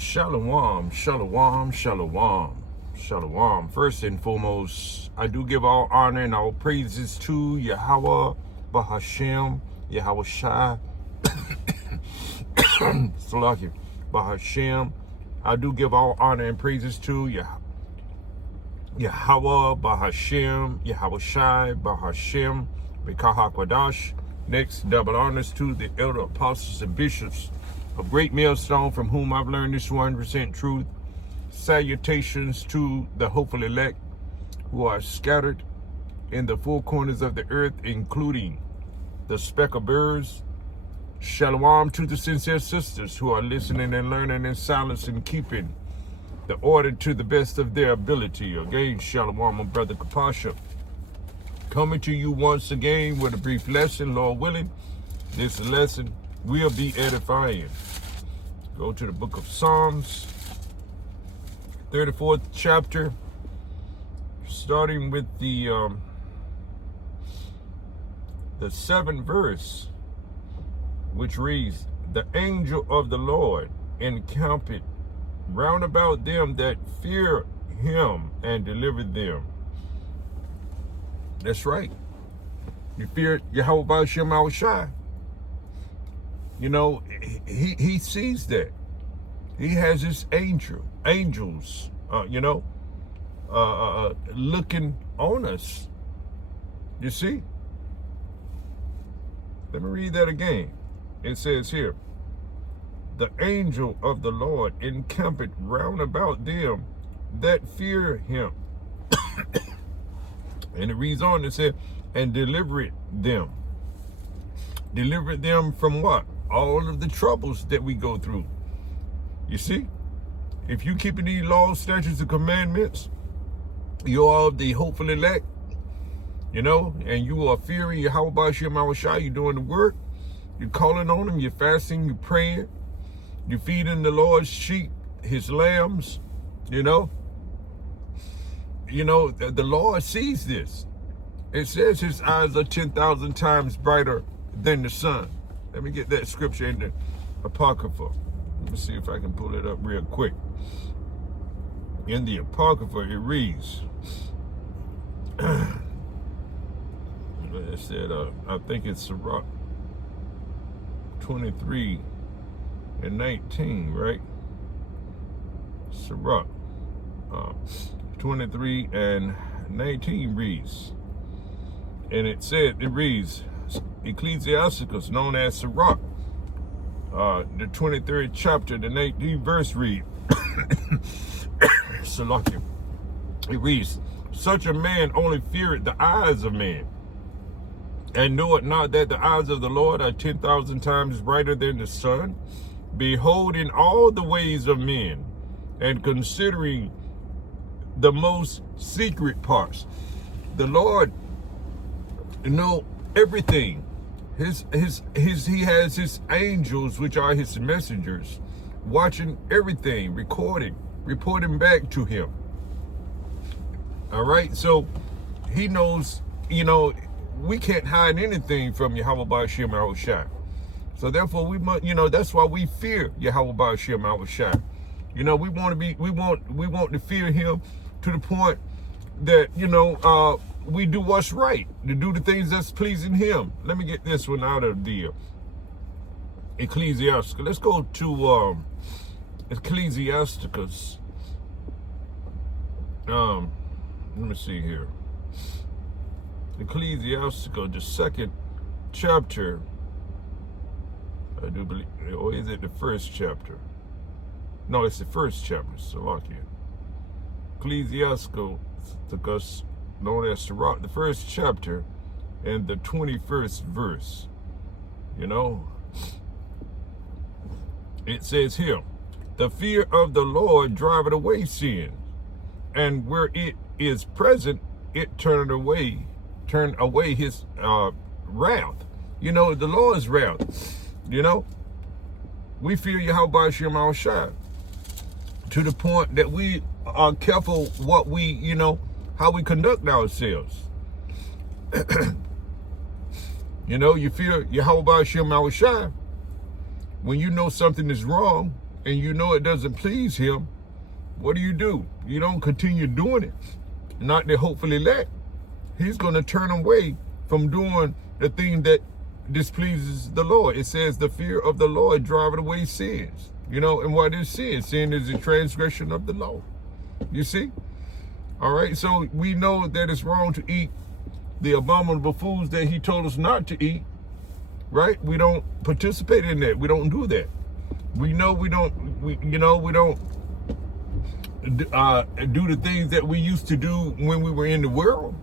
Shalom, shalom, shalom, shalom. First and foremost, I do give all honor and all praises to Yahweh, Bahashem, Yahweh Shai, Salaki, Bahashem. I do give all honor and praises to Yahweh, Bahashem, Yahweh Shai, Bahashem, Bekaha Kwadash. Next, double honors to the elder apostles and bishops of Great Millstone, from whom I've learned this 100% truth. Salutations to the hopeful elect who are scattered in the four corners of the earth, including the speckled birds. Shalom to the sincere sisters who are listening and learning in silence and keeping the order to the best of their ability. Again, shalom, my brother Kapasha. Coming to you once again with a brief lesson, Lord willing. This lesson will be edifying. Go to the book of Psalms, 34th chapter, starting with the 7th verse, which reads, "The angel of the Lord encampeth round about them that fear him and deliver them." That's right. You fear Yahweh Ba'ashem Al-Shai. You know, he sees that. He has his angels, looking on us. You see? Let me read that again. It says here, "The angel of the Lord encampeth round about them that fear him." And it reads on, it said, "And delivered them." Delivered them from what? All of the troubles that we go through. You see, if you keeping these laws, statutes, and commandments, you are the hopeful elect, and you are fearing Yahweh Ba'ashem Al-Shai. You're doing the work, you're calling on him, you're fasting, you're praying, you're feeding the Lord's sheep, his lambs, the Lord sees this. It says his eyes are 10,000 times brighter than the sun. Let me get that scripture in the Apocrypha. Let me see if I can pull it up real quick. In the Apocrypha, it reads, it said, I think it's Sirach 23 and 19, right? Sirach 23 and 19 reads, and it reads, Ecclesiasticus, known as Sirach, the 23rd chapter, the 19th verse read, Salakia. It reads, "Such a man only feareth the eyes of man, and knoweth not that the eyes of the Lord are 10,000 times brighter than the sun, beholding all the ways of men, and considering the most secret parts." The Lord know everything. He has his angels, which are his messengers, watching everything, reporting back to him. All right, so he knows, we can't hide anything from Yahweh Ba'ashem Al-Shai. So therefore we must, that's why we fear Yahweh Ba'ashem Al-Shai. We want to fear him to the point that, we do what's right, to do the things that's pleasing him. Let me get this one out of the Ecclesiasticus. Let's go to Ecclesiasticus. Let me see here. Ecclesiasticus, the 2nd chapter. I do believe, or is it the 1st chapter? No, it's the 1st chapter. Salakia. Ecclesiasticus, known as Sirach, the 1st chapter and the 21st verse. It says here, "The fear of the Lord driveth away sin, and where it is present, it turn away his wrath." The Lord's wrath. We fear Yahweh Ba'ashem Al-Shai to the point that we are careful what we, how we conduct ourselves. You fear Yahweh Ba'ashem Al-Shai when you know something is wrong and you know it doesn't please him, what do? You don't continue doing it. Not that hopefully that he's going to turn away from doing the thing that displeases the Lord. It says the fear of the Lord driveth away sins. You know, and what is sin? Sin is the transgression of the law. You see? All right, so we know that it's wrong to eat the abominable foods that he told us not to eat, right? We don't participate in that. We don't do that. We know we don't do the things that we used to do when we were in the world.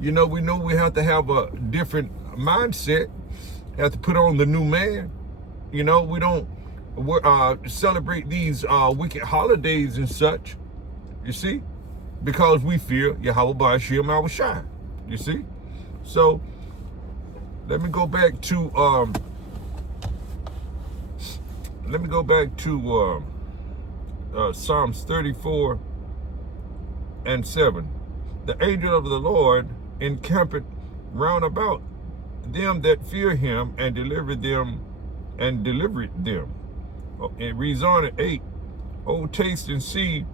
You know we have to have a different mindset, have to put on the new man. You know, we don't celebrate these wicked holidays and such, you see, because we fear Yahweh Ba'ashem Yahushua, you see. So let me go back to Psalms 34:7. The angel of the Lord encampeth round about them that fear him, and delivered them. It reads on at 8. Oh, taste and see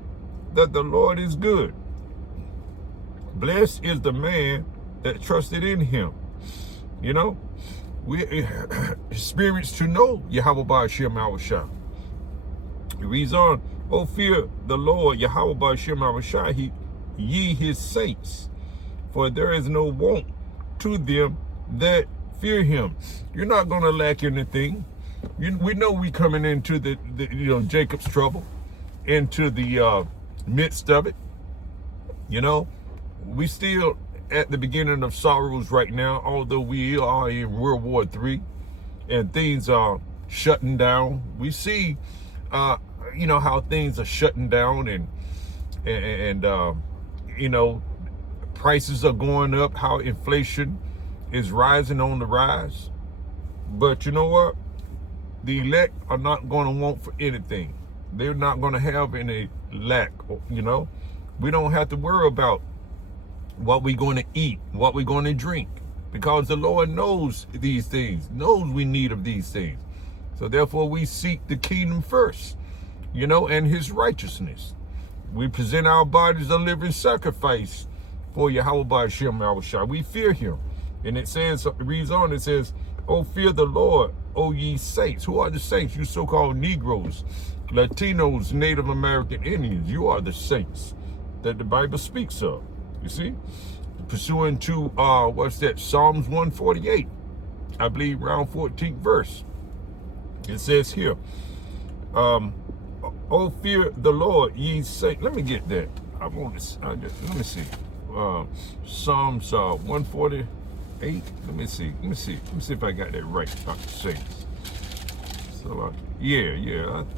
that the Lord is good. Blessed is the man that trusted in him. You know, we experience to know Yahweh Ba'ashem Yahushua. It reads on, oh, fear the Lord, Yahweh Ba'ashem Yahushua, ye his saints, for there is no want to them that fear him. You're not going to lack anything. We know we coming into the Jacob's trouble, into the midst of it. You know, we still at the beginning of sorrows right now, although we are in World War III and things are shutting down. We see, how things are shutting down and prices are going up, how inflation is rising on the rise. But you know what? The elect are not going to want for anything. They're not going to have any lack, you know. We don't have to worry about what we're going to eat, what we're going to drink, because the Lord knows these things, knows we need of these things. So therefore we seek the kingdom first, and his righteousness. We present our bodies a living sacrifice for Yahweh Ba'ashem Yahushua. We fear him. And it reads on, it says, oh, fear the Lord, O ye saints. Who are the saints? You so-called Negroes, Latinos, Native American Indians. You are the saints that the Bible speaks of. You see? Pursuant to, Psalms 148. I believe around 14th verse. It says here, oh, fear the Lord, ye saints. Let me get that. Let me see. Psalms 148. Let me see if I got that right. Dr. Saints. So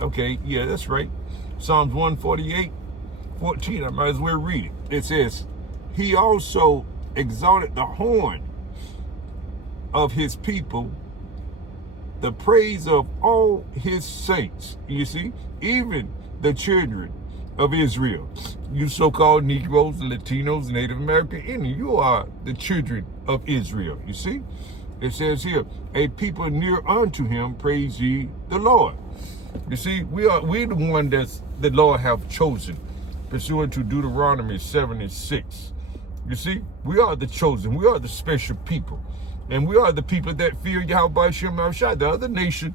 okay, that's right. Psalms 148:14. I might as well read it. It says, he also exalted the horn of his people, the praise of all his saints. You see, even the children of Israel. You so-called Negroes, Latinos, Native American Indians, you are the children of Israel. You see, it says here, a people near unto him, praise ye the Lord. You see, we're the one that's the Lord have chosen, pursuant to Deuteronomy 7:6. You see, we are the chosen, we are the special people, and we are the people that fear Yahweh Ba'ashem Yahushua. The other nation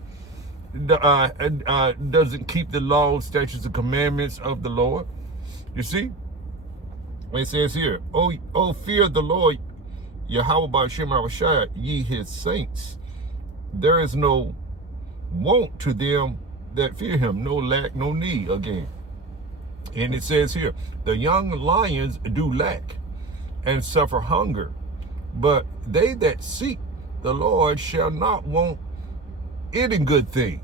doesn't keep the laws, statutes, and commandments of the Lord. You see, it says here, oh, fear the Lord, Yahweh Ba'ashem Yahushua, ye his saints. There is no want to them that fear him, no lack, no need again. And it says here, the young lions do lack and suffer hunger, but they that seek the Lord shall not want any good thing.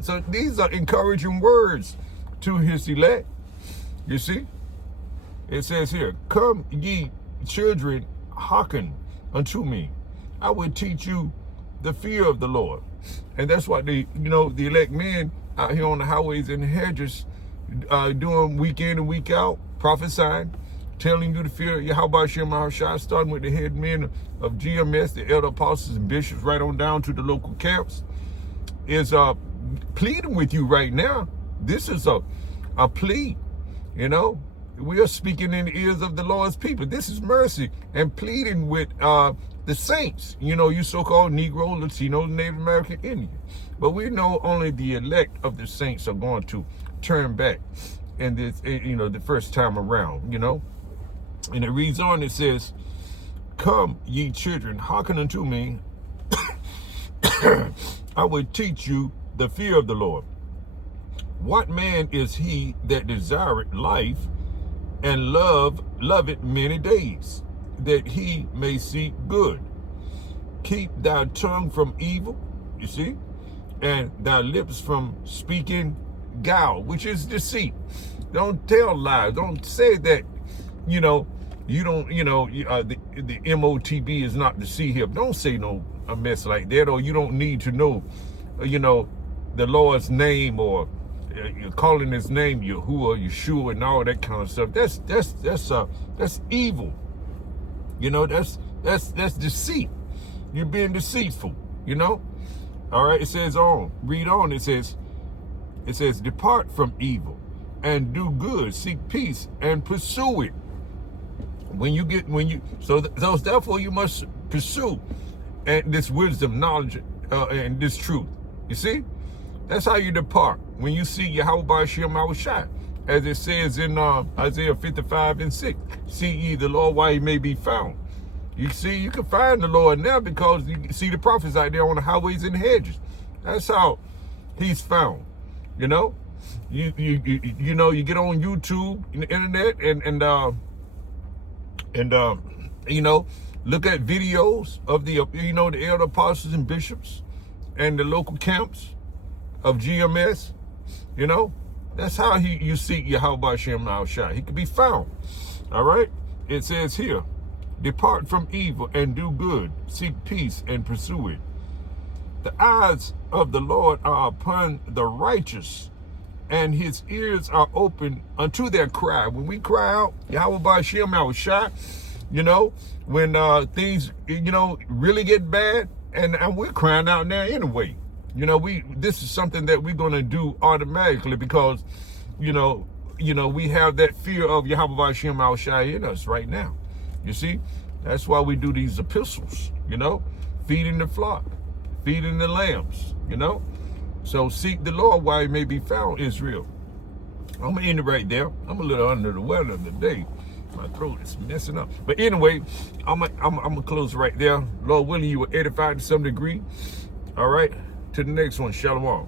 So these are encouraging words to his elect. You see, it says here, come ye children, hearken unto me. I will teach you the fear of the Lord. And that's what the elect men out here on the highways and the hedges doing week in and week out, prophesying, telling you to fear Yahweh Ba'ashem Yahushua, starting with the head men of GMS, the elder apostles and bishops, right on down to the local camps, is pleading with you right now. This is a plea, you know. We are speaking in the ears of the Lord's people. This is mercy and pleading with the saints, you know, you so-called Negro, Latino, Native American, Indian. But we know only the elect of the saints are going to turn back in this, you know, the first time around, you know. And it reads on, it says, come, ye children, hearken unto me. I will teach you the fear of the Lord. What man is he that desireth life and love it many days, that he may see good? Keep thy tongue from evil, you see, and thy lips from speaking guile, which is deceit. Don't tell lies. Don't say that, you know, you don't, you know, the MOTB is not to see him. Don't say a mess like that, or you don't need to know, you know, the Lord's name, or you're calling his name Yahuwah, Yeshua, and all that kind of stuff. That's evil. You know, that's deceit. You're being deceitful, you know. All right, it says read on, it says, depart from evil and do good, seek peace and pursue it. Therefore you must pursue and this wisdom, knowledge, and this truth. You see? That's how you depart. When you see Yahweh Ba'ashem Yahushua, as it says in Isaiah 55:6, see ye the Lord while he may be found. You see, you can find the Lord now because you see the prophets out there on the highways and hedges. That's how he's found. You know, you know, you get on YouTube, the internet, and you know, look at videos of the, you know, the elder apostles and bishops and the local camps of GMS. You know, that's how you seek Yahweh Ba'ashem Yahushua. He can be found. All right. It says here, depart from evil and do good, seek peace and pursue it. The eyes of the Lord are upon the righteous, and his ears are open unto their cry. When we cry out, Yahweh Ba'ashem Yahushua, you know, when things, you know, really get bad, and we're crying out now anyway. You know, this is something that we're going to do automatically because, you know, we have that fear of Yahweh Ba'ashem Yahushua in us right now. You see, that's why we do these epistles, you know, feeding the flock, feeding the lambs, you know. So seek the Lord while he may be found, Israel. I'm going to end it right there. I'm a little under the weather today. My throat is messing up. But anyway, I'm going to close right there. Lord willing, you will edify to some degree. All right. To the next one. Shalom.